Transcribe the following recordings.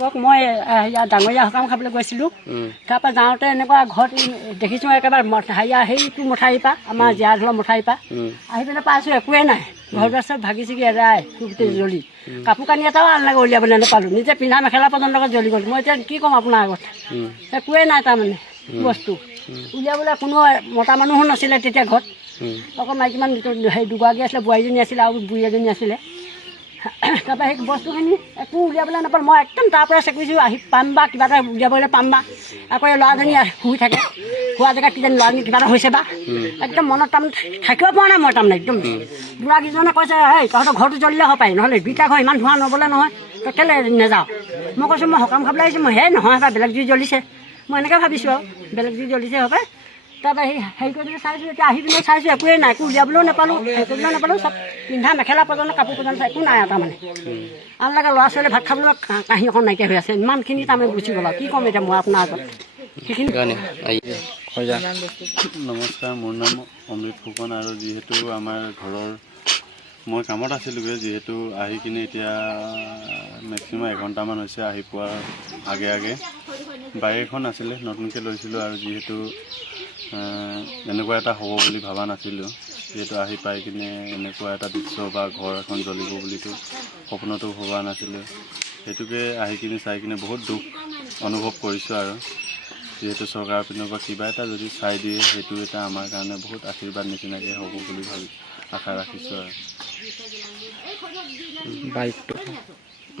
আপোনালোকক মই ডাঙৰীয়া সকাম খাবলৈ গৈছিলোঁ। তাৰপৰা যাওঁতে এনেকুৱা ঘৰত দেখিছোঁ একেবাৰে সেইটো মঠাৰিৰ পৰা আমাৰ জীয়া ঢলৰ মঠাৰিৰ পৰা আহি পেলাই পাইছোঁ একোৱেই নাই। ঘৰ দুৱাৰ চব ভাগি ছিগি এৰাই গোটেই জ্বলি, কাপোৰ কানি এটাও আনলাগে উলিয়াবলৈ নাপালোঁ। নিজে পিন্ধা মেখেলা পৰ্যন্ত জ্বলি গ'ল। মই এতিয়া কি ক'ম আপোনাৰ আগত, একোৱেই নাই তাৰমানে বস্তু উলিয়াবলৈ। কোনো মতা মানুহো নাছিলে তেতিয়া ঘৰত, অকল মাইকীমান সেই দুগৰাকী আছিলে, বোৱাৰীজনী আছিলে আৰু বুঢ়ী এজনী আছিলে। তাৰপৰা সেই বস্তুখিনি একো উলিয়াবলৈ নাপালোঁ। মই একদম তাৰ পৰা চেকুৰিছোঁ আহি পাম বা কিবা এটা উলিয়াবলৈ পাম বা। আকৌ এই ল'ৰাজনী শুই থাকে, খোৱা জেগাত কিজানি ল'ৰাজনী কিবা এটা হৈছে বা। একদম মনত তাৰমানে থাকিব পৰা নাই মই তাৰমানে একদম। বুঢ়াকেইজনে কৈছে এই তহঁতৰ ঘৰটো জ্বলিলে হ'ব পাৰি, নহ'লে বিটা ঘৰ ইমান ধোঁৱা নবলে নহয়, তই কেলৈ নাযাওঁ। মই কৈছোঁ মই সকাম খাবলৈ আহিছোঁ। মই নহয় বা বেলেগ জুই জ্বলিছে, মই এনেকৈ ভাবিছোঁ আৰু বেলেগ জুই জ্বলিছে হ'ব পাই। তাৰপৰা হেৰি কৰি চাইছোঁ, এতিয়া আহি পিনে চাইছোঁ একোৱেই নাই, একো উলিয়াবলৈও নাপালোঁ, হেৰি কৰিবলৈও নাপালোঁ। চব পিন্ধা মেখেলা পৰ্যন্ত কাপোৰ পৰ্যন্ত একো নাই আৰু তাৰমানে। আনলাগে ল'ৰা ছোৱালী ভাত খাবলৈ কাঁহী অকণ নাইকিয়া হৈ আছে, ইমানখিনি তাৰমানে গুচি গ'ল আৰু কি ক'ম এতিয়া মই আপোনাৰ আগত সেইখিনি। নমস্কাৰ, মোৰ নাম অমৃত ফুকন। আৰু যিহেতু আমাৰ ঘৰৰ মই কামত আছিলোঁগৈ, যিহেতু আহি কিনে এতিয়া মেক্সিমাম এঘণ্টামান হৈছে আহি পোৱাৰ আগে আগে। বাইক এখন আছিলে, নতুনকৈ লৈছিলোঁ আৰু যিহেতু এনেকুৱা এটা হ'ব বুলি ভবা নাছিলোঁ। যিহেতু আহি পাই কিনে এনেকুৱা এটা দৃশ্য বা ঘৰ এখন জ্বলিব বুলিতো সপোনতো ভবা নাছিলোঁ। সেইটোকে আহি কিনে চাই কিনে বহুত দুখ অনুভৱ কৰিছোঁ। আৰু যিহেতু চৰকাৰৰ পিনৰ পৰা কিবা এটা যদি চাই দিয়ে, সেইটো এটা আমাৰ কাৰণে বহুত আশীৰ্বাদ নিচিনাকৈ হ'ব বুলি আশা ৰাখিছোঁ। আৰু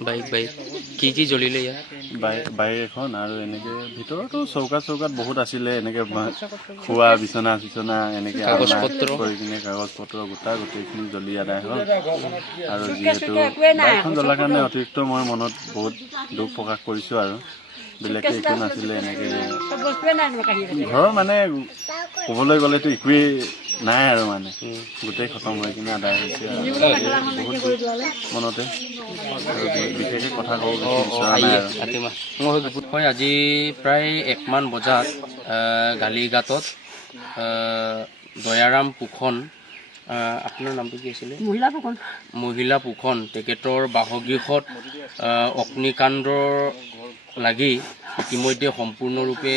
বাইক কি জ্বলিলে ইয়াত? বাইক এখন আৰু এনেকৈ ভিতৰতো চৌকাত বহুত আছিলে, এনেকৈ খোৱা বিচনা এনেকৈ কাগজ পত্ৰ কৰি কিনে কাগজ পত্ৰ গোটেইখিনি জ্বলি আদায় হ'ল। আৰু যিহেতু বাইকখন জ্বলাৰ কাৰণে অতিৰিক্ত মই মনত বহুত দুখ প্ৰকাশ কৰিছোঁ। আৰু বেলেগকৈ একো নাছিলে, এনেকৈ ঘৰৰ মানে ক'বলৈ গ'লেতো একোৱেই নাই আৰু মানে গোটেই খতম হৈ কিনে আদায় হৈছে। বহুত মনতে আৰু বিশেষকৈ কথা ক'ব বিচৰা নাই। হয়, আজি প্ৰায় 1 মান বজাত গালিঘাটত দয়াৰাম ফুকন, আপোনাৰ নামটো কি আছিলে? মহিলা ফুকন, তেখেতৰ বাসগৃহত অগ্নিকাণ্ডৰ লাগি ইতিমধ্যে সম্পূৰ্ণৰূপে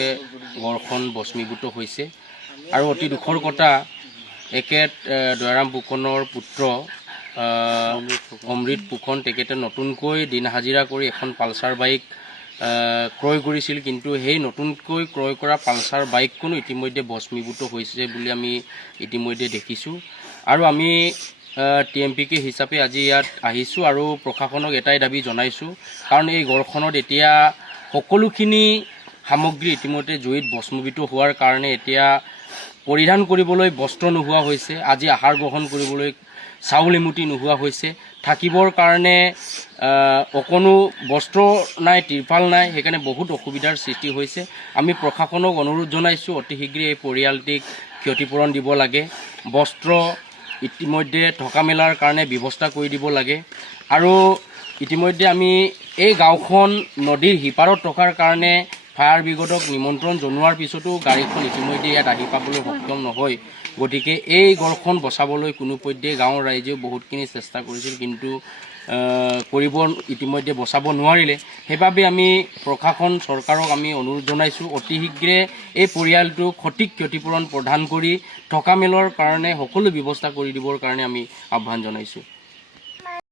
ঘৰখন ভস্মীভূত হৈছে। আৰু অতি দুখৰ কথা, দয়াৰাম ফুকনৰ পুত্ৰ অমৃত ফুকন, তেখেতে নতুনকৈ দিন হাজিৰা কৰি এখন পালচাৰ বাইক ক্ৰয় কৰিছিল। কিন্তু সেই নতুনকৈ ক্ৰয় কৰা পালচাৰ বাইকখনো ইতিমধ্যে ভস্মীভূত হৈছে বুলি আমি ইতিমধ্যে দেখিছোঁ। আৰু আমি TMPK হিচাপে আজি ইয়াত আহিছোঁ আৰু প্ৰশাসনক এটাই দাবী জনাইছোঁ, কাৰণ এই ঘৰখনত এতিয়া সকলোখিনি সামগ্ৰী ইতিমধ্যে জুইত ভস্মীভূত হোৱাৰ কাৰণে এতিয়া পৰিধান কৰিবলৈ বস্ত্ৰ নোহোৱা হৈছে। আজি আহাৰ গ্ৰহণ কৰিবলৈ চাউল এমুঠি নোহোৱা হৈছে। থাকিবৰ কাৰণে অকণো বস্ত্ৰ নাই, ত্ৰিপাল নাই, সেইকাৰণে বহুত অসুবিধাৰ সৃষ্টি হৈছে। আমি প্ৰশাসনক অনুৰোধ জনাইছোঁ অতি শীঘ্ৰে এই পৰিয়ালটিক ক্ষতিপূৰণ দিব লাগে, বস্ত্ৰ ইতিমধ্যে থকা মেলাৰ কাৰণে ব্যৱস্থা কৰি দিব লাগে। আৰু ইতিমধ্যে আমি এই গাঁওখন নদীৰ সিপাৰত থকাৰ কাৰণে ফায়াৰ ব্ৰিগেডক নিমন্ত্ৰণ জনোৱাৰ পিছতো গাড়ীখন ইতিমধ্যে ইয়াত আহি পাবলৈ সক্ষম নহয়। গতিকে এই ঘৰখন বচাবলৈ কোনোপধ্যে গাঁৱৰ ৰাইজেও বহুতখিনি চেষ্টা কৰিছিল, কিন্তু ইতিমধ্যে বচাব নোৱাৰিলে। সেইবাবে আমি প্ৰশাসন চৰকাৰক আমি অনুৰোধ জনাইছোঁ অতি শীঘ্ৰে এই পৰিয়ালটোক সঠিক ক্ষতিপূৰণ প্ৰদান কৰি থকা মেলৰ কাৰণে সকলো ব্যৱস্থা কৰি দিবৰ কাৰণে আমি আহ্বান জনাইছোঁ।